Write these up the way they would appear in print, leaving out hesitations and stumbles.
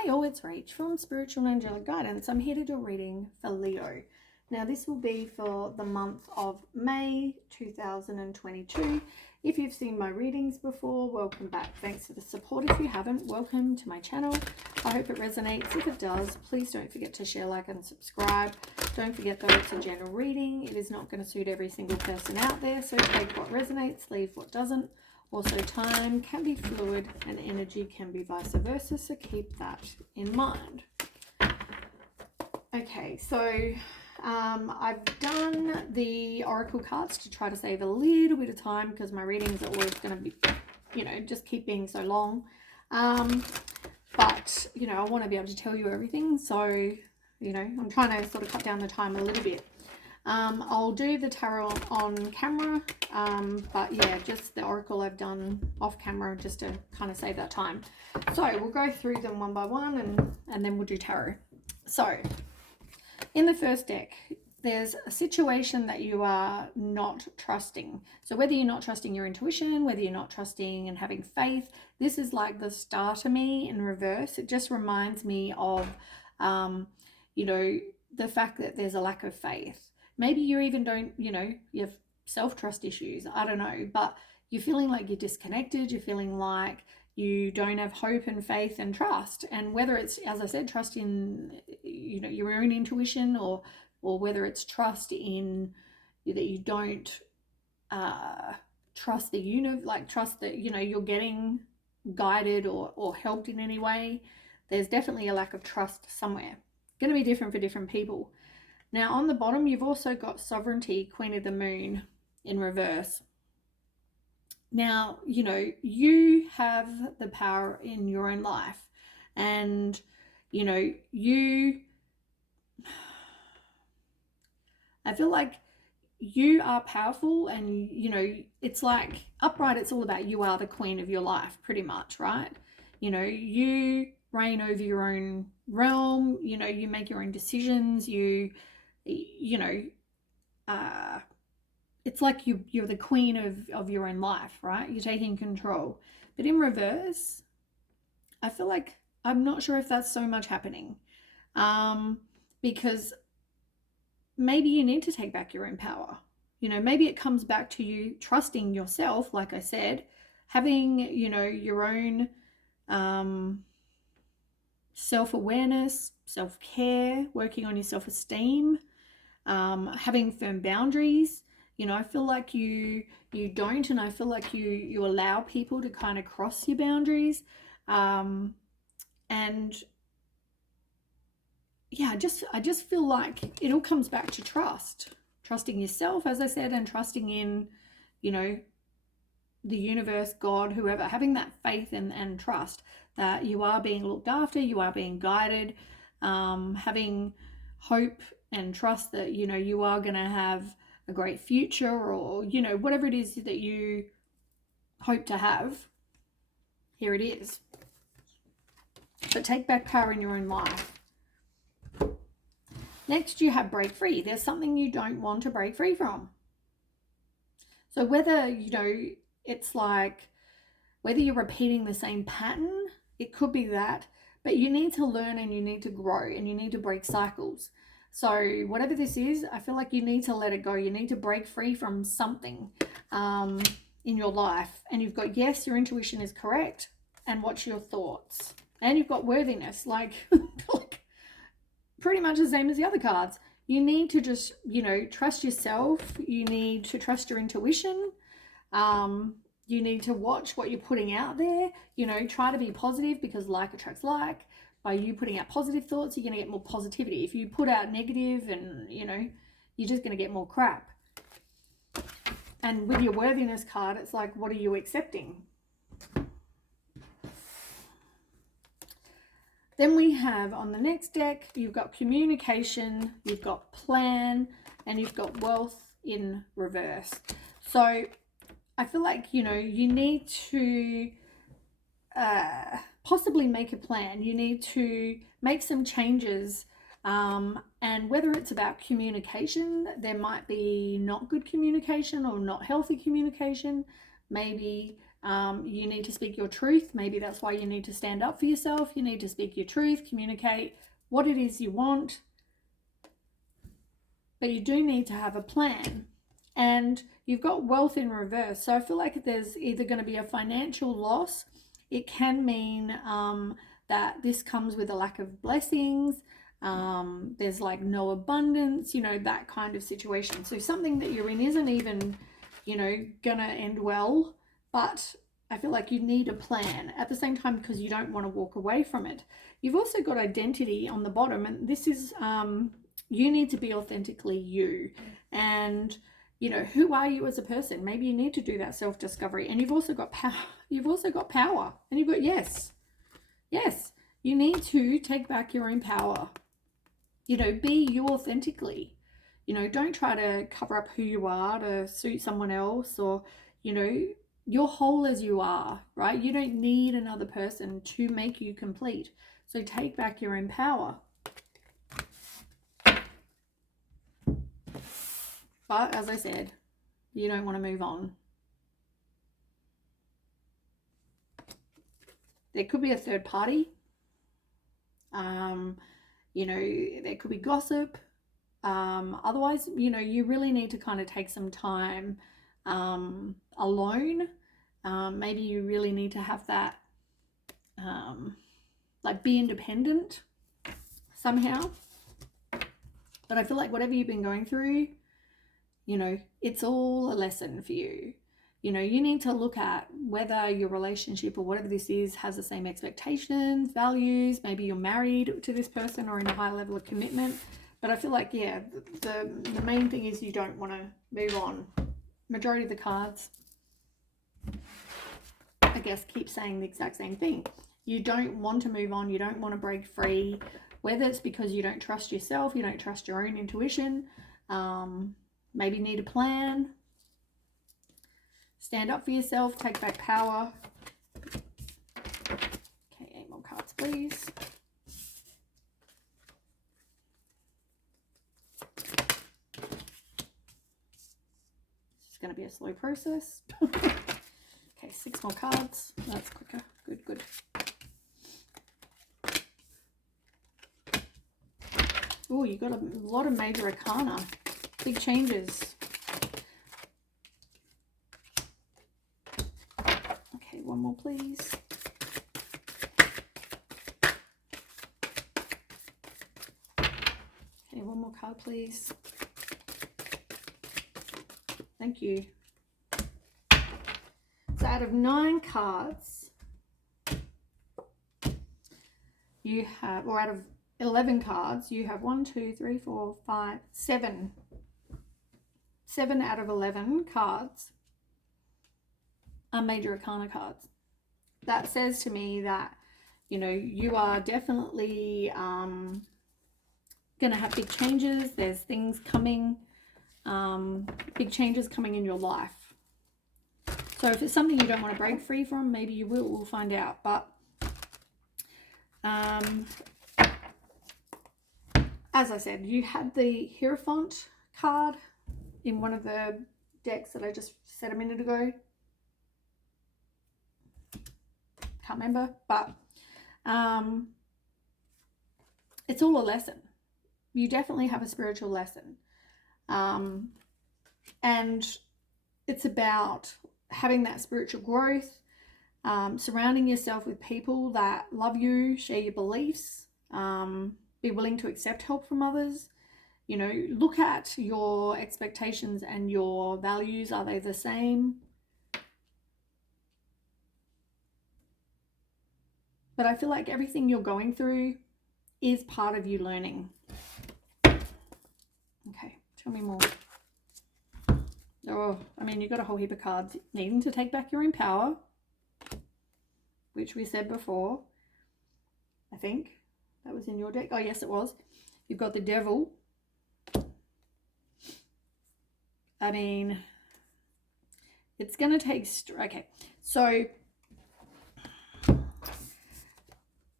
Hi all, it's Rach from Spiritual and Angelic Guidance. I'm here to do a reading for Leo. Now this will be for the month of May 2022. If you've seen my readings before, welcome back. Thanks for the support. If you haven't, welcome to my channel. I hope it resonates. If it does, please don't forget to share, like and subscribe. Don't forget though, it's a general reading. It is not going to suit every single person out there, so take what resonates, leave what doesn't. Also, time can be fluid and energy can be vice versa, so keep that in mind. Okay, so I've done the oracle cards to try to save a little bit of time because my readings are always going to be, just keep being so long. But, I want to be able to tell you everything, so, I'm trying to sort of cut down the time a little bit. I'll do the tarot on camera, but yeah, just the oracle I've done off camera just to kind of save that time. So we'll go through them one by one and then we'll do tarot. So in the first deck, there's a situation that you are not trusting. So whether you're not trusting your intuition, whether you're not trusting and having faith, this is like the starter me in reverse. It just reminds me of, the fact that there's a lack of faith. Maybe you even don't, you have self-trust issues. I don't know, but you're feeling like you're disconnected. You're feeling like you don't have hope and faith and trust. And whether it's, as I said, trust in, your own intuition or whether it's trust in that you don't trust the universe, like trust that, you're getting guided or helped in any way. There's definitely a lack of trust somewhere. Going to be different for different people. Now on the bottom, you've also got sovereignty, Queen of the Moon in reverse. Now, you have the power in your own life and, I feel like you are powerful and, it's like upright. It's all about you are the queen of your life pretty much, right? You reign over your own realm, you make your own decisions, it's like you're the queen of your own life, right? You're taking control. But in reverse, I feel like I'm not sure if that's so much happening, because maybe you need to take back your own power. Maybe it comes back to you trusting yourself, like I said, having, your own self-awareness, self-care, working on your self-esteem, having firm boundaries. I feel like you don't, and I feel like you allow people to kind of cross your boundaries. And yeah, I just feel like it all comes back to trusting yourself, as I said, and trusting in, the universe, God, whoever, having that faith and trust that you are being looked after, you are being guided, having hope and trust that, you are going to have a great future or, whatever it is that you hope to have. Here it is. But take back power in your own life. Next, you have break free. There's something you don't want to break free from. So whether, it's like, whether you're repeating the same pattern, it could be that, but you need to learn and you need to grow and you need to break cycles. So whatever this is, I feel like you need to let it go. You need to break free from something in your life. And you've got, yes, your intuition is correct. And what's your thoughts? And you've got worthiness, like pretty much the same as the other cards. You need to just, trust yourself. You need to trust your intuition. You need to watch what you're putting out there. Try to be positive because like attracts like. By you putting out positive thoughts, you're going to get more positivity. If you put out negative and, you're just going to get more crap. And with your worthiness card, it's like, what are you accepting? Then we have on the next deck, you've got communication, you've got plan, and you've got wealth in reverse. So I feel like, you need to possibly make a plan. You need to make some changes. And whether it's about communication, there might be not good communication or not healthy communication. Maybe You need to speak your truth. Maybe that's why you need to stand up for yourself. You need to speak your truth, communicate what it is you want. But you do need to have a plan. And you've got wealth in reverse. So I feel like there's either going to be a financial loss. It can mean that this comes with a lack of blessings. There's like no abundance, you know, that kind of situation. So something that you're in isn't even, you know, gonna end well, but I feel like you need a plan at the same time because you don't want to walk away from it. You've also got identity on the bottom, and this is you need to be authentically you. And you know, who are you as a person? Maybe you need to do that self-discovery. And you've also got power. You've also got power. And you've got yes. You need to take back your own power. You know, be you authentically. You know, don't try to cover up who you are to suit someone else, or, you know, you're whole as you are, right? You don't need another person to make you complete. So take back your own power. But as I said, you don't want to move on. There could be a third party. You know, there could be gossip. Otherwise, you know, you really need to kind of take some time alone. Maybe you really need to have that, like, be independent somehow. But I feel like whatever you've been going through, you know, it's all a lesson for you. You know, you need to look at whether your relationship or whatever this is has the same expectations, values. Maybe you're married to this person or in a high level of commitment. But I feel like, yeah, the main thing is you don't want to move on. Majority of the cards, I guess, keep saying the exact same thing. You don't want to move on. You don't want to break free. Whether it's because you don't trust yourself, you don't trust your own intuition, maybe need a plan. Stand up for yourself. Take back power. Okay, 8 more cards, please. It's going to be a slow process. Okay, 6 more cards. That's quicker. Good. Oh, you got a lot of major arcana. Big changes. Okay, 1 more, please. Okay, 1 more card, please. Thank you. So out of 9 cards, you have, or out of 11 cards, you have 1, 2, 3, 4, 5, 7. 7 out of 11 cards are major arcana cards. That says to me that, you know, you are definitely going to have big changes. There's things coming, big changes coming in your life. So if it's something you don't want to break free from, maybe you will. We'll find out. But as I said, you had the Hierophant card in one of the decks that I just said a minute ago. Can't remember, but it's all a lesson. You definitely have a spiritual lesson. And it's about having that spiritual growth, surrounding yourself with people that love you, share your beliefs, be willing to accept help from others. You know, look at your expectations and your values. Are they the same? But I feel like everything you're going through is part of you learning. Okay, tell me more. Oh, I mean, you've got a whole heap of cards. Needing to take back your own power, which we said before. I think that was in your deck. Oh, yes, it was. You've got the Devil. I mean, it's going to take... Okay, so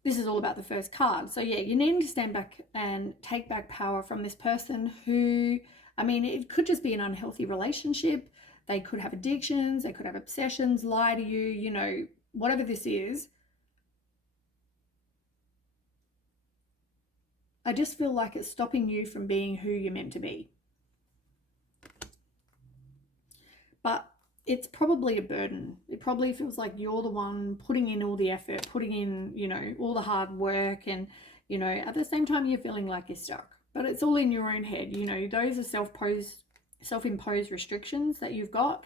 this is all about the first card. So, yeah, you need to stand back and take back power from this person who... I mean, it could just be an unhealthy relationship. They could have addictions, they could have obsessions, lie to you, you know, whatever this is. I just feel like it's stopping you from being who you're meant to be. But it's probably a burden. It probably feels like you're the one putting in all the effort, putting in, you know, all the hard work, and, you know, at the same time you're feeling like you're stuck. But it's all in your own head. You know, those are self-imposed restrictions that you've got.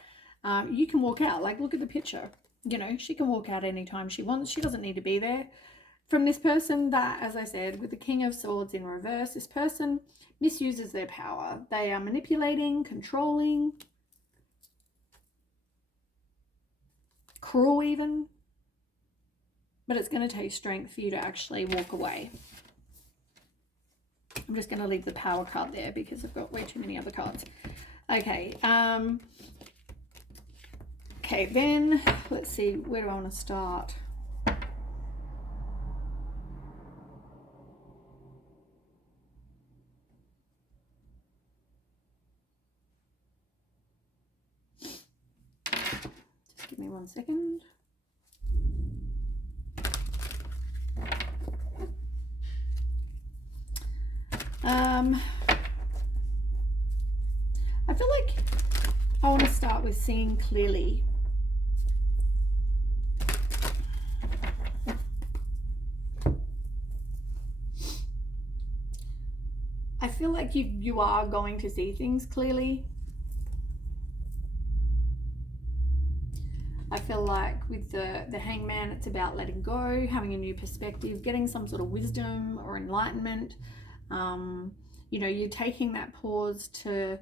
You can walk out. Like, look at the picture. You know, she can walk out anytime she wants. She doesn't need to be there. From this person that, as I said, with the King of Swords in reverse, this person misuses their power. They are manipulating, controlling, cruel even. But it's going to take strength for you to actually walk away. I'm just going to leave the power card there because I've got way too many other cards. Okay. Okay, then let's see. Where do I want to start? Just give me 1 second. I feel like I want to start with seeing clearly. I feel like you are going to see things clearly. I feel like with the Hangman, it's about letting go, having a new perspective, getting some sort of wisdom or enlightenment. You know, you're taking that pause to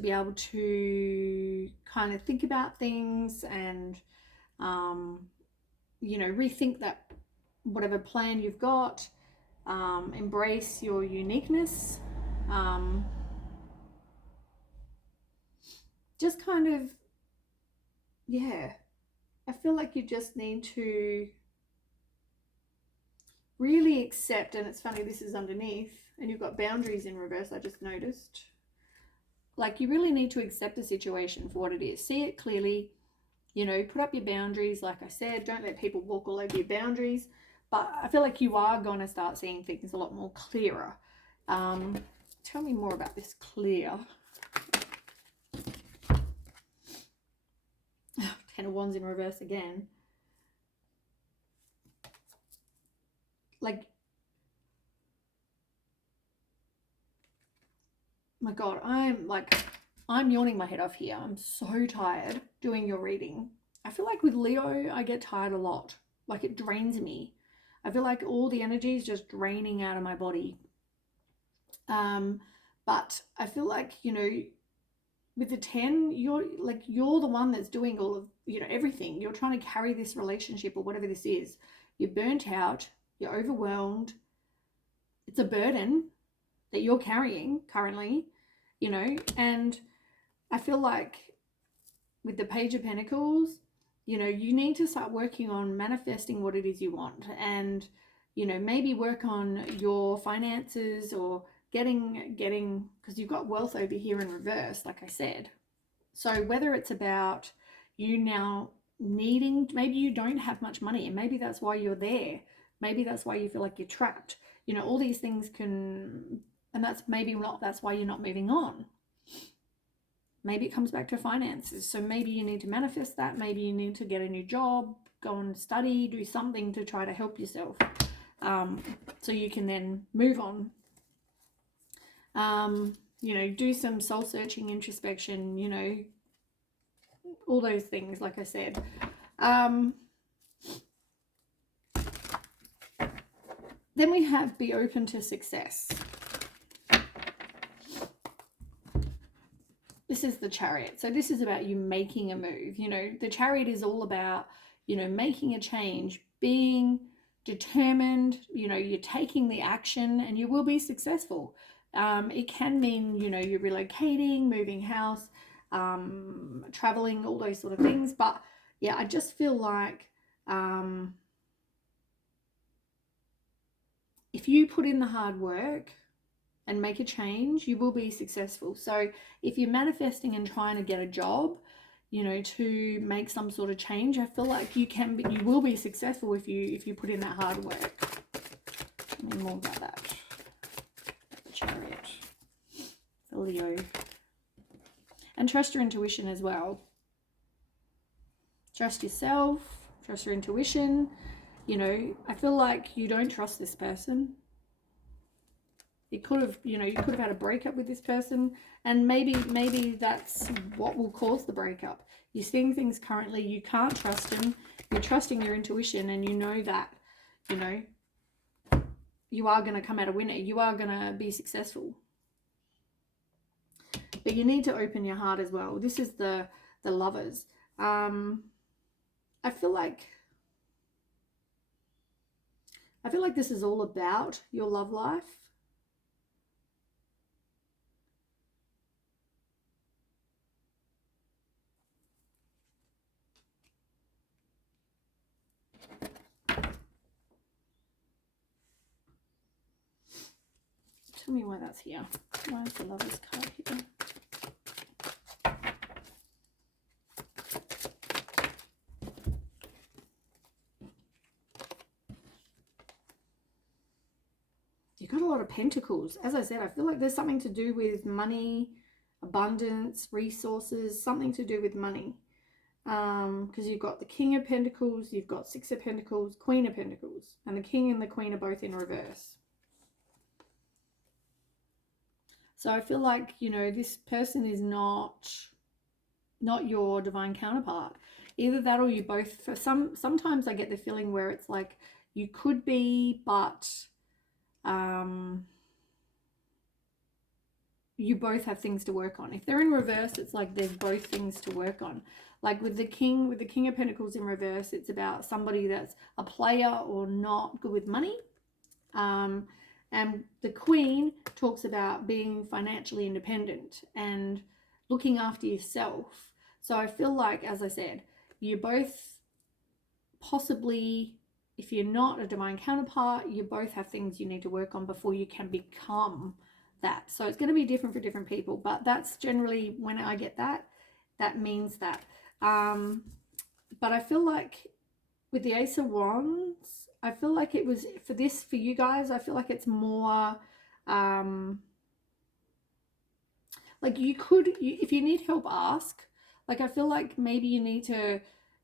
be able to kind of think about things and, you know, rethink that whatever plan you've got, embrace your uniqueness, just kind of, yeah, I feel like you just need to really accept, and it's funny, this is underneath, and you've got boundaries in reverse, I just noticed. Like, you really need to accept the situation for what it is. See it clearly, you know, put up your boundaries. Like I said, don't let people walk all over your boundaries. But I feel like you are going to start seeing things a lot more clearer. Tell me more about this clear. Ten of Wands in reverse again. Like, my God, I'm yawning my head off here. I'm so tired doing your reading. I feel like with Leo, I get tired a lot. Like, it drains me. I feel like all the energy is just draining out of my body. But I feel like, you know, with the 10, you're the one that's doing all of, you know, everything. You're trying to carry this relationship or whatever this is. You're burnt out. You're overwhelmed. It's a burden that you're carrying currently, you know, and I feel like with the Page of Pentacles, you know, you need to start working on manifesting what it is you want, and, you know, maybe work on your finances or getting, because you've got wealth over here in reverse, like I said. So whether it's about you now needing, maybe you don't have much money and maybe that's why you're there. Maybe that's why you feel like you're trapped. You know, all these things can, and that's maybe not, that's why you're not moving on. Maybe it comes back to finances. So maybe you need to manifest that. Maybe you need to get a new job, go and study, do something to try to help yourself, so you can then move on. You know, do some soul searching, introspection, you know, all those things, like I said. Then we have be open to success. This is the Chariot. So this is about you making a move. You know, the Chariot is all about, you know, making a change, being determined, you know, you're taking the action and you will be successful. It can mean, you know, you're relocating, moving house, traveling, all those sort of things. But yeah, I just feel like if you put in the hard work, and make a change, you will be successful. So if you're manifesting and trying to get a job, you know, to make some sort of change, I feel like you will be successful if you put in that hard work. And more about that. The Chariot for Leo. And trust your intuition as well. Trust yourself, trust your intuition. You know, I feel like you don't trust this person. It could have, you know, you could have had a breakup with this person, and maybe that's what will cause the breakup. You're seeing things currently, you can't trust them. You're trusting your intuition, and you know that, you know, you are going to come out a winner. You are going to be successful. But you need to open your heart as well. This is the Lovers. I feel like this is all about your love life. Tell me why that's here. Why is the Lovers card here? You've got a lot of Pentacles. As I said, I feel like there's something to do with money, abundance, resources, something to do with money. Because you've got the King of Pentacles, you've got Six of Pentacles, Queen of Pentacles, and the King and the Queen are both in reverse. So I feel like, you know, this person is not your divine counterpart. Either that or you both, for sometimes I get the feeling where it's like you could be, but you both have things to work on. If they're in reverse, it's like there's both things to work on. Like with the King of Pentacles in reverse, it's about somebody that's a player or not good with money. And the Queen talks about being financially independent and looking after yourself. So I feel like, as I said, you both possibly, if you're not a divine counterpart, you both have things you need to work on before you can become that. So it's going to be different for different people, but that's generally when I get that means that. But I feel like with the Ace of Wands, I feel like it was for you guys, I feel like it's more like if you need help, ask. Like I feel like maybe you need to,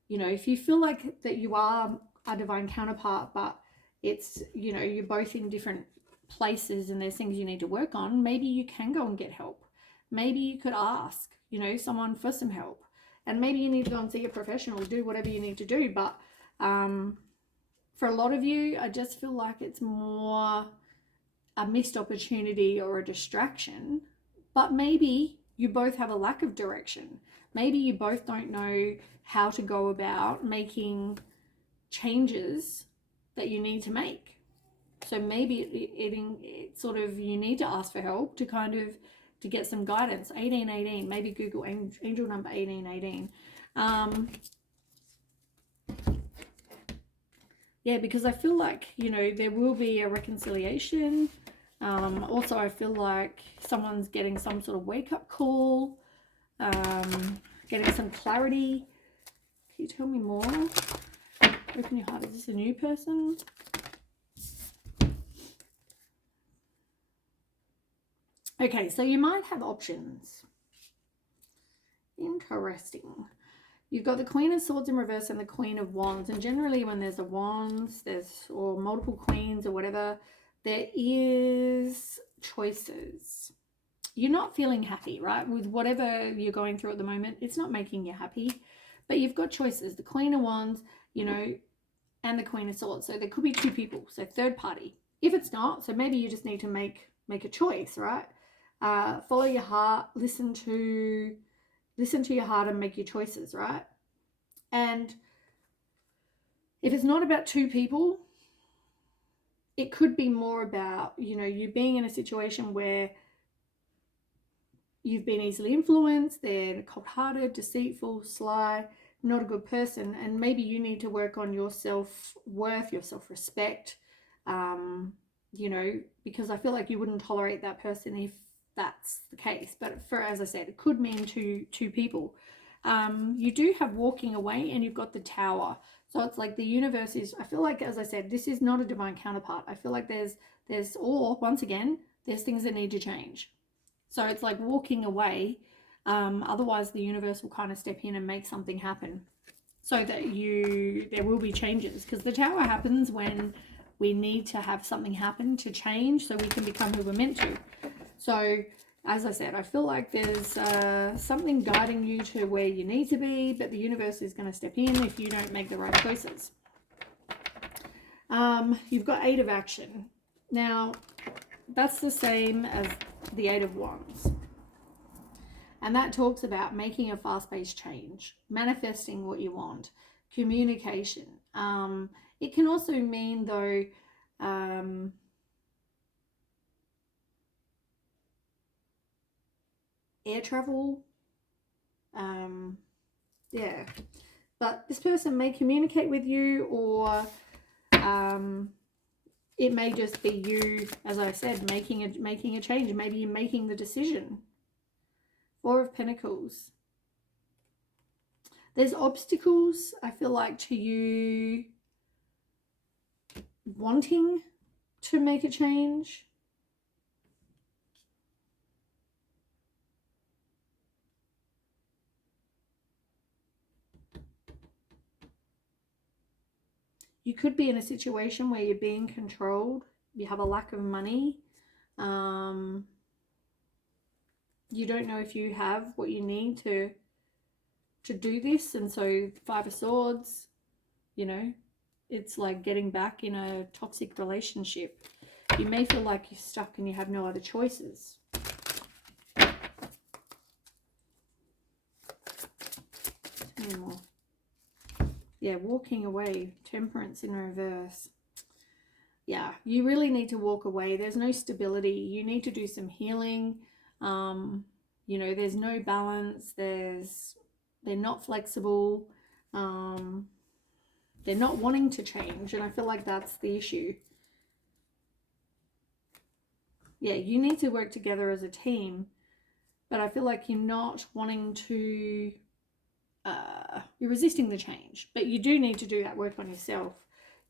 you know, if you feel like that you are a divine counterpart, but it's, you know, you're both in different places and there's things you need to work on, maybe you can go and get help. Maybe you could ask, you know, someone for some help, and maybe you need to go and see a professional, do whatever you need to do. But for a lot of you, I just feel like it's more a missed opportunity or a distraction. But maybe you both have a lack of direction. Maybe you both don't know how to go about making changes that you need to make. So maybe it sort of, you need to ask for help to kind of to get some guidance. 1818, maybe Google angel number 1818. Yeah, because I feel like, you know, there will be a reconciliation. Also, I feel like someone's getting some sort of wake-up call, getting some clarity. Can you tell me more? Open your heart. Is this a new person? Okay, so you might have options. Interesting. You've got the Queen of Swords in reverse and the Queen of Wands. And generally when there's a Wands, or multiple Queens or whatever, there is choices. You're not feeling happy, right? With whatever you're going through at the moment, it's not making you happy. But you've got choices. The Queen of Wands, you know, and the Queen of Swords. So there could be two people, so third party. If it's not, so maybe you just need to make a choice, right? Follow your heart, listen to your heart and make your choices, right? And if it's not about two people, it could be more about, you know, you being in a situation where you've been easily influenced, they're cold-hearted, deceitful, sly, not a good person, and maybe you need to work on your self-worth, your self-respect, you know, because I feel like you wouldn't tolerate that person if that's the case. But for, as I said, it could mean two people. You do have walking away, and you've got the Tower. So it's like the universe is, I feel like, as I said, this is not a divine counterpart. I feel like or once again, there's things that need to change. So it's like walking away. Otherwise, the universe will kind of step in and make something happen, so that there will be changes. Because the Tower happens when we need to have something happen to change, so we can become who we're meant to. So, as I said, I feel like there's something guiding you to where you need to be, but the universe is going to step in if you don't make the right choices. You've got 8 of Action. Now, that's the same as the 8 of Wands. And that talks about making a fast-paced change, manifesting what you want, communication. It can also mean, though, air travel. Yeah. But this person may communicate with you, or it may just be you, as I said, making a change. Maybe you're making the decision. 4 of Pentacles. There's obstacles, I feel like, to you wanting to make a change. You could be in a situation where you're being controlled. You have a lack of money. You don't know if you have what you need to do this. And so 5 of Swords, you know, it's like getting back in a toxic relationship. You may feel like you're stuck and you have no other choices. Tell me more. Yeah, walking away. Temperance in reverse. Yeah, you really need to walk away. There's no stability. You need to do some healing. You know, there's no balance. They're not flexible. They're not wanting to change, and I feel like that's the issue. Yeah, you need to work together as a team, but I feel like you're not wanting to, you're resisting the change, but you do need to do that work on yourself.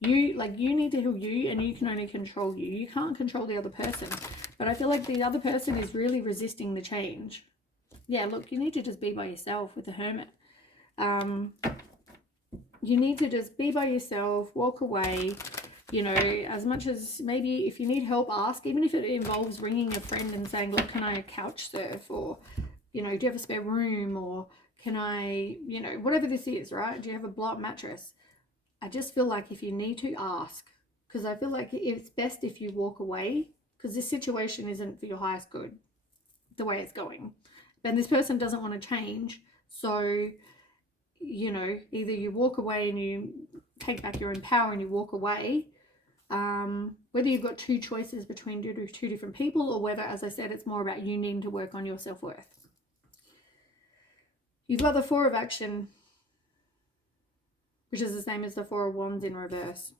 You need to heal you, and you can only control you. You can't control the other person, but I feel like the other person is really resisting the change. Yeah, look, you need to just be by yourself with the Hermit. You need to just be by yourself, walk away. You know, as much as maybe if you need help, ask, even if it involves ringing a friend and saying, look, can I couch surf? Or, you know, do you have a spare room? Or can I, you know, whatever this is, right? Do you have a blow-up mattress? I just feel like if you need to, ask. Because I feel like it's best if you walk away, because this situation isn't for your highest good, the way it's going. And this person doesn't want to change. So, you know, either you walk away and you take back your own power and you walk away, whether you've got 2 choices between 2 different people, or whether, as I said, it's more about you needing to work on your self-worth. You've got the 4 of Action, which is the same as the 4 of Wands in reverse.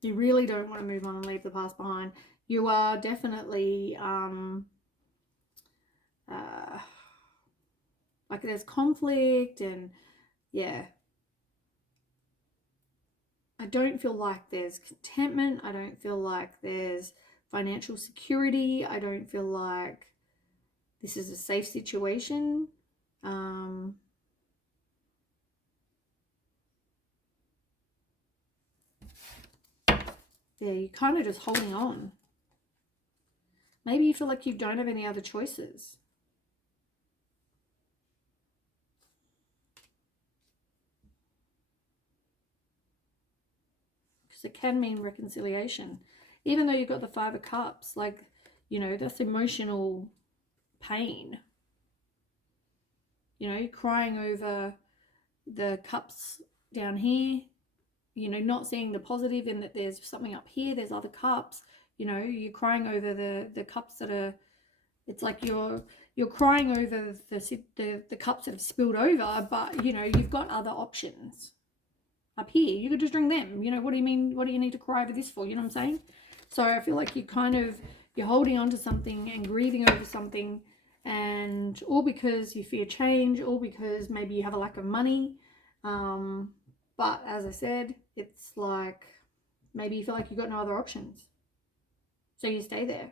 You really don't want to move on and leave the past behind. You are definitely like there's conflict, and yeah, I don't feel like there's contentment. I don't feel like there's financial security. I don't feel like this is a safe situation. Yeah, you're kind of just holding on. Maybe you feel like you don't have any other choices. Because it can mean reconciliation. Even though you've got the 5 of Cups, like, you know, that's emotional pain. You know, crying over the cups down here, you know, not seeing the positive in that there's something up here, there's other cups. You know, you're crying over the cups that are, it's like you're crying over the cups that have spilled over, but, you know, you've got other options. up here. You could just drink them. You know, what do you mean? What do you need to cry over this for? You know what I'm saying? So I feel like you're holding on to something and grieving over something, and all because you fear change, all because maybe you have a lack of money. But as I said, it's like maybe you feel like you've got no other options. So you stay there.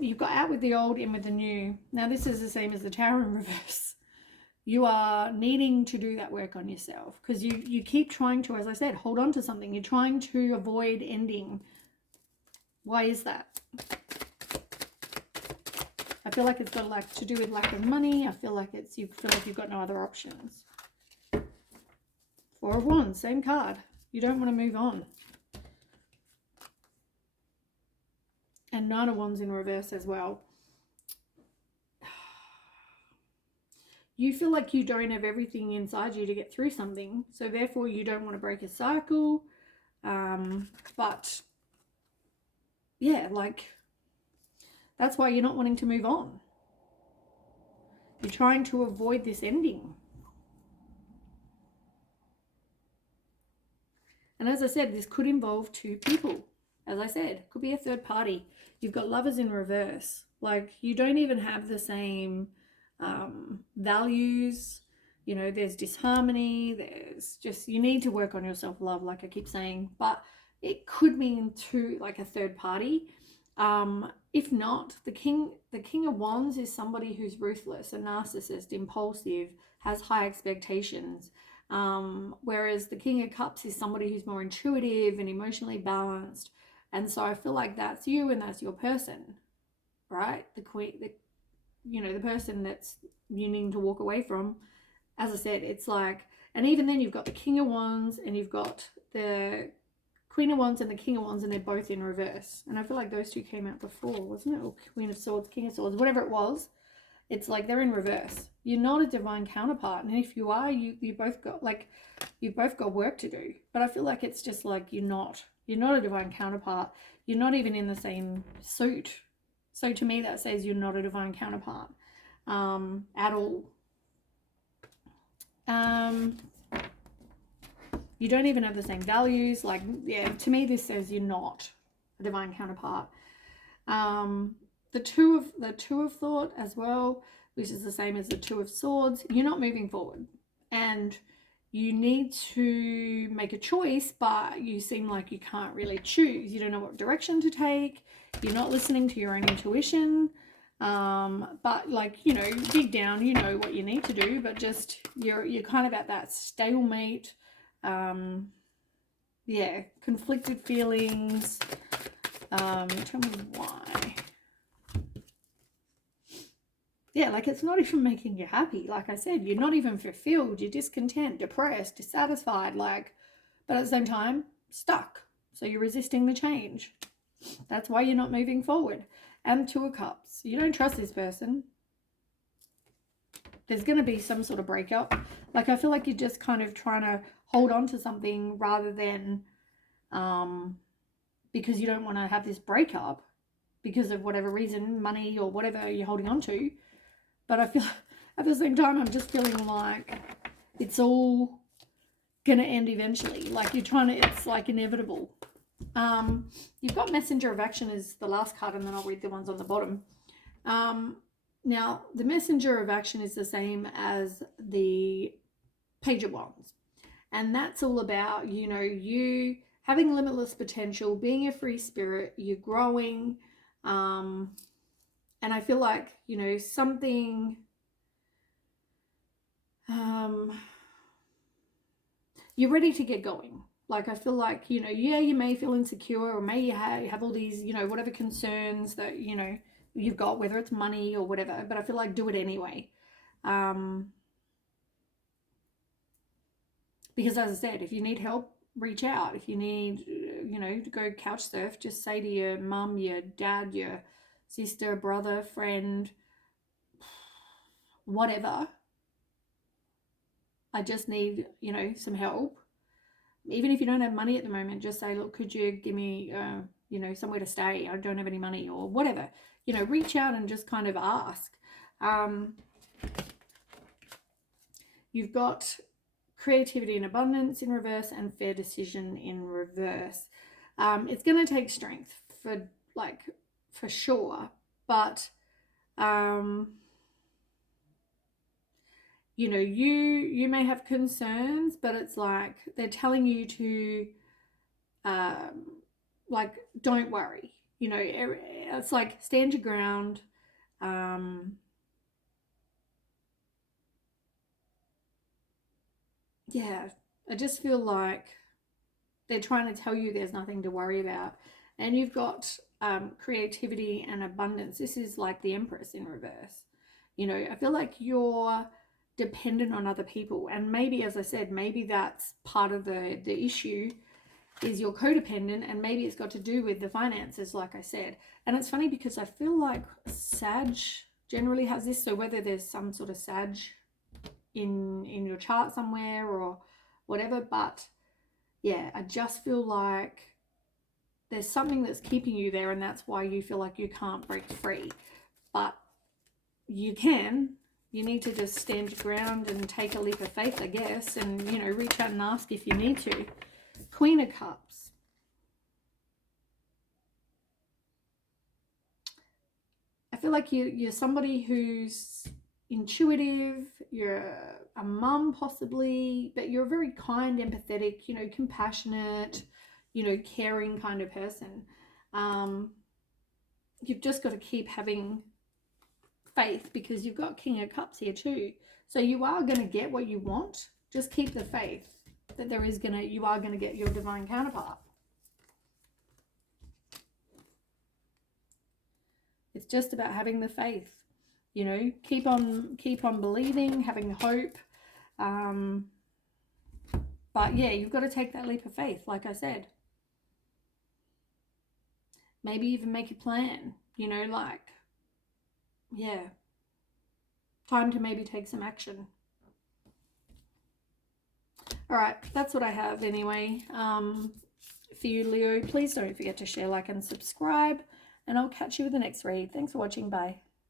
You've got out with the old, in with the new. Now this is the same as the Tower in reverse. You are needing to do that work on yourself because you keep trying to, as I said, hold on to something. You're trying to avoid ending. Why is that? I feel like it's got like to do with lack of money. I feel like you feel like you've got no other options. Four of Wands, same card. You don't want to move on. And Nine of Wands in reverse as well. You feel like you don't have everything inside you to get through something. So therefore you don't want to break a cycle. But yeah, like that's why you're not wanting to move on. You're trying to avoid this ending. And as I said, this could involve two people. As I said, could be a third party. You've got Lovers in reverse. Like you don't even have the same values. You know, there's disharmony. There's just, you need to work on your self-love, like I keep saying. But it could mean to like a third party. If not, the king of Wands is somebody who's ruthless, a narcissist, impulsive, has high expectations. Whereas the King of Cups is somebody who's more intuitive and emotionally balanced. And so I feel like that's you and that's your person, right? The person that's you need to walk away from. As I said, it's like, and even then you've got the King of Wands and you've got the Queen of Wands and the King of Wands, and they're both in reverse. And I feel like those two came out before, wasn't it? Or Queen of Swords, King of Swords, whatever it was. It's like they're in reverse. You're not a divine counterpart. And if you are, you've both got work to do. But I feel like it's just like you're not a divine counterpart. You're not even in the same suit. So to me that says you're not a divine counterpart at all. You don't even have the same values. Like, yeah, to me this says you're not a divine counterpart. The two of thought as well, which is the same as the Two of Swords. You're not moving forward, and you need to make a choice, but you seem like you can't really choose. You don't know what direction to take. You're not listening to your own intuition. But like, you know, deep down, you know what you need to do, but just you're kind of at that stalemate. Yeah, conflicted feelings. Tell me why. Yeah, like it's not even making you happy. Like I said, you're not even fulfilled. You're discontent, depressed, dissatisfied, like, but at the same time, stuck. So you're resisting the change. That's why you're not moving forward. And Two of Cups. You don't trust this person. There's going to be some sort of breakup. Like I feel like you're just kind of trying to hold on to something rather than because you don't want to have this breakup because of whatever reason, money or whatever you're holding on to. But I feel at the same time, I'm just feeling like it's all going to end eventually. Like you're trying to, it's like inevitable. You've got Messenger of Action as the last card, and then I'll read the ones on the bottom. Now, the Messenger of Action is the same as the Page of Wands. And that's all about, you know, you having limitless potential, being a free spirit, you're growing. And I feel like, you know, something, you're ready to get going. Like, I feel like, you know, yeah, you may feel insecure or may you have all these, you know, whatever concerns that, you know, you've got, whether it's money or whatever, but I feel like do it anyway. Because as I said, if you need help, reach out. If you need, you know, to go couch surf, just say to your mum, your dad, your sister, brother, friend, whatever, I just need, you know, some help. Even if you don't have money at the moment, just say, look, could you give me, you know, somewhere to stay? I don't have any money or whatever. You know, reach out and just kind of ask. You've got creativity and abundance in reverse, and fair decision in reverse. It's going to take strength for sure, but you know, you may have concerns, but it's like they're telling you to like, don't worry, you know. It's like, stand your ground. Yeah, I just feel like they're trying to tell you there's nothing to worry about. And you've got creativity and abundance. This is like the Empress in reverse. You know, I feel like you're dependent on other people. And maybe, as I said, maybe that's part of the issue, is you're codependent, and maybe it's got to do with the finances, like I said. And it's funny because I feel like Sag generally has this. So whether there's some sort of Sag in your chart somewhere or whatever, but yeah, I just feel like there's something that's keeping you there, and that's why you feel like you can't break free. But you can. You need to just stand your ground and take a leap of faith, I guess, and, you know, reach out and ask if you need to. Queen of Cups. I feel like you're somebody who's intuitive, you're a mum possibly, but you're a very kind, empathetic, you know, compassionate, you know, caring kind of person. You've just got to keep having faith, because you've got King of Cups here too. So you are going to get what you want. Just keep the faith that you are going to get your divine counterpart. It's just about having the faith, you know, keep on believing, having hope. But yeah, you've got to take that leap of faith, like I said. Maybe even make a plan, you know, like, yeah, time to maybe take some action. All right, that's what I have anyway. For you, Leo, please don't forget to share, like, and subscribe, and I'll catch you with the next read. Thanks for watching. Bye.